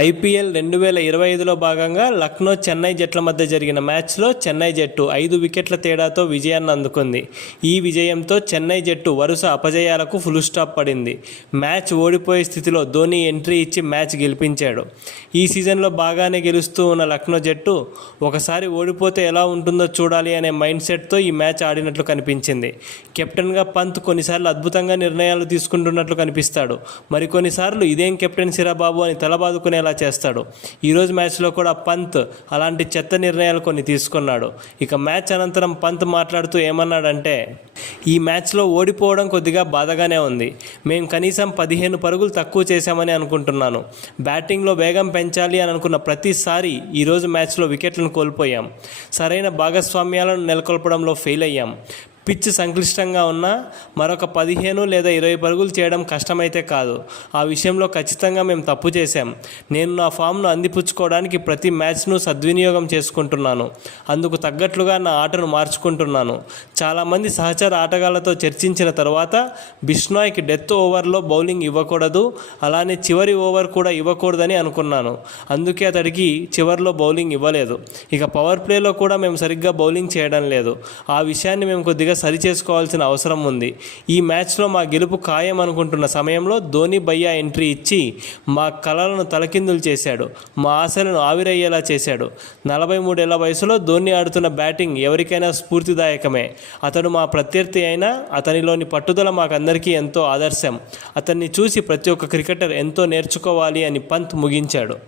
IPL 2025లో భాగంగా లక్నో చెన్నై జట్ల మధ్య జరిగిన మ్యాచ్లో చెన్నై జట్టు 5 వికెట్ల తేడాతో విజయాన్ని అందుకుంది. ఈ విజయంతో చెన్నై జట్టు వరుస అపజయాలకు ఫుల్ స్టాప్ పడింది. మ్యాచ్ ఓడిపోయే స్థితిలో ధోని ఎంట్రీ ఇచ్చి మ్యాచ్ గెలిపించాడు. ఈ సీజన్లో బాగానే గెలుస్తూ ఉన్న లక్నో జట్టు ఒకసారి ఓడిపోతే ఎలా ఉంటుందో చూడాలి అనే మైండ్ సెట్తో ఈ మ్యాచ్ ఆడినట్లు కనిపించింది. కెప్టెన్గా పంత్ కొన్నిసార్లు అద్భుతంగా నిర్ణయాలు తీసుకుంటున్నట్లు కనిపిస్తాడు. మరికొన్నిసార్లు ఇదేం కెప్టెన్సీరా బాబు అని తలబాదుకునే చేస్తాడు. ఈరోజు మ్యాచ్లో కూడా పంత్ అలాంటి చెత్త నిర్ణయాలు కొన్ని తీసుకున్నాడు. ఇక మ్యాచ్ అనంతరం పంత్ మాట్లాడుతూ ఏమన్నాడంటే, ఈ మ్యాచ్లో ఓడిపోవడం కొద్దిగా బాధగానే ఉంది. మేము కనీసం 15 పరుగులు తక్కువ చేశామని అనుకుంటున్నాను. బ్యాటింగ్లో వేగం పెంచాలి అని అనుకున్న ప్రతిసారి ఈరోజు మ్యాచ్లో వికెట్లను కోల్పోయాం. సరైన భాగస్వామ్యాలను నెలకొల్పడంలో ఫెయిల్ అయ్యాం. పిచ్ సంక్లిష్టంగా ఉన్నా మరొక 15 లేదా 20 పరుగులు చేయడం కష్టమైతే కాదు. ఆ విషయంలో ఖచ్చితంగా మేము తప్పు చేశాం. నేను నా ఫామ్ను అందిపుచ్చుకోవడానికి ప్రతి మ్యాచ్ను సద్వినియోగం చేసుకుంటున్నాను. అందుకు తగ్గట్లుగా నా ఆటను మార్చుకుంటున్నాను. చాలామంది సహచర ఆటగాళ్లతో చర్చించిన తర్వాత బిష్నాయ్కి డెత్ ఓవర్లో బౌలింగ్ ఇవ్వకూడదు, అలానే చివరి ఓవర్ కూడా ఇవ్వకూడదని అనుకున్నాను. అందుకే అతడికి చివరిలో బౌలింగ్ ఇవ్వలేదు. ఇక పవర్ ప్లేలో కూడా మేము సరిగ్గా బౌలింగ్ చేయడం లేదు. ఆ విషయాన్ని మేము కొద్దిగా సరి చేసుకోవాల్సిన అవసరం ఉంది. ఈ మ్యాచ్లో మా గెలుపు ఖాయం అనుకుంటున్న సమయంలో ధోని భయ్యా ఎంట్రీ ఇచ్చి మా కలలను తలకిందులు చేశాడు. మా ఆశలను ఆవిరయ్యేలా చేశాడు. 43 ఏళ్ల వయసులో ధోని ఆడుతున్న బ్యాటింగ్ ఎవరికైనా స్ఫూర్తిదాయకమే. అతడు మా ప్రత్యర్థి అయినా అతనిలోని పట్టుదల మాకందరికీ ఎంతో ఆదర్శం. అతన్ని చూసి ప్రతి ఒక్క క్రికెటర్ ఎంతో నేర్చుకోవాలి అని పంత్ ముగించాడు.